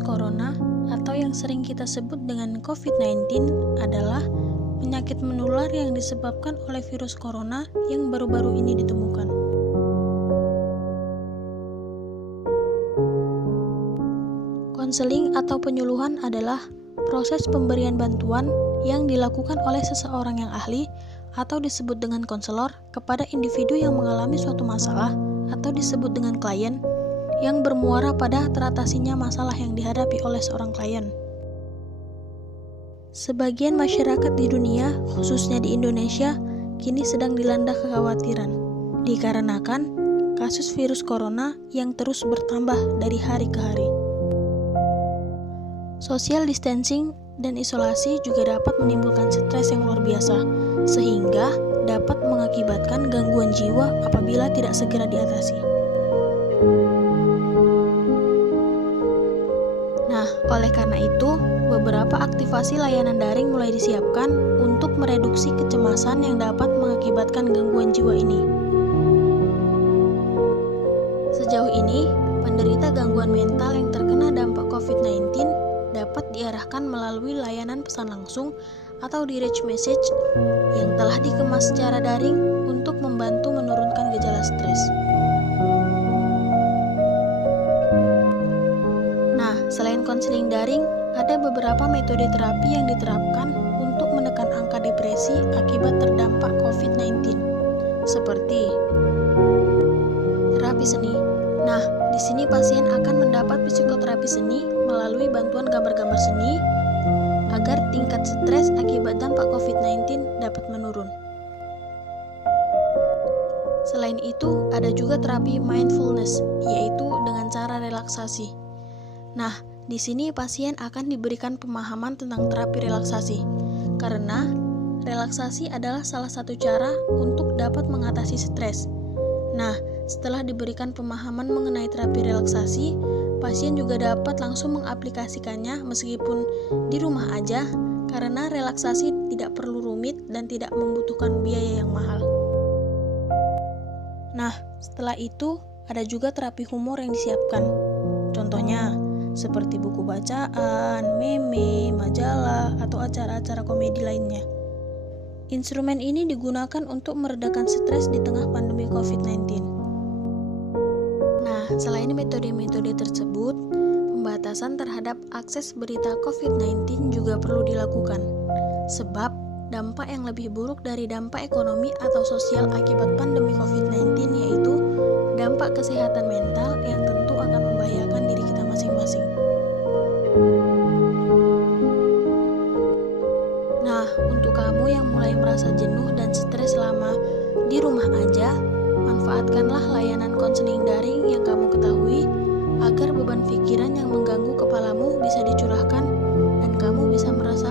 Virus corona atau yang sering kita sebut dengan COVID-19 adalah penyakit menular yang disebabkan oleh virus corona yang baru-baru ini ditemukan. Konseling atau penyuluhan adalah proses pemberian bantuan yang dilakukan oleh seseorang yang ahli atau disebut dengan konselor kepada individu yang mengalami suatu masalah atau disebut dengan klien yang bermuara pada teratasinya masalah yang dihadapi oleh seorang klien. Sebagian masyarakat di dunia, khususnya di Indonesia, kini sedang dilanda kekhawatiran dikarenakan kasus virus corona yang terus bertambah dari hari ke hari. Social distancing dan isolasi juga dapat menimbulkan stres yang luar biasa, sehingga dapat mengakibatkan gangguan jiwa apabila tidak segera diatasi. Nah, oleh karena itu, beberapa aktivasi layanan daring mulai disiapkan untuk mereduksi kecemasan yang dapat mengakibatkan gangguan jiwa ini. Sejauh ini, penderita gangguan mental yang terkena dampak COVID-19 dapat diarahkan melalui layanan pesan langsung atau direct message yang telah dikemas secara daring untuk membantu menurunkan gejala stres. Nah, selain konseling daring, ada beberapa metode terapi yang diterapkan untuk menekan angka depresi akibat terdampak COVID-19, seperti terapi seni. Nah, di sini pasien akan mendapat psikoterapi seni melalui bantuan gambar-gambar seni agar tingkat stres akibat dampak COVID-19 dapat menurun. Selain itu, ada juga terapi mindfulness, yaitu dengan cara relaksasi. Nah, di sini pasien akan diberikan pemahaman tentang terapi relaksasi, karena relaksasi adalah salah satu cara untuk dapat mengatasi stres. Nah, setelah diberikan pemahaman mengenai terapi relaksasi, pasien juga dapat langsung mengaplikasikannya meskipun di rumah aja, karena relaksasi tidak perlu rumit dan tidak membutuhkan biaya yang mahal. Nah, setelah itu ada juga terapi humor yang disiapkan. Contohnya, seperti buku bacaan, meme, majalah, atau acara-acara komedi lainnya. Instrumen ini digunakan untuk meredakan stres di tengah pandemi COVID-19. Nah, selain metode-metode tersebut, pembatasan terhadap akses berita COVID-19 juga perlu dilakukan, sebab dampak yang lebih buruk dari dampak ekonomi atau sosial akibat pandemi COVID-19 yaitu dampak kesehatan mental yang tentu akan membahayakan diri kita masing-masing. Nah, untuk kamu yang mulai merasa jenuh dan stres selama di rumah aja, manfaatkanlah layanan konseling daring yang kamu ketahui agar beban pikiran yang mengganggu kepalamu bisa dicurahkan dan kamu bisa merasa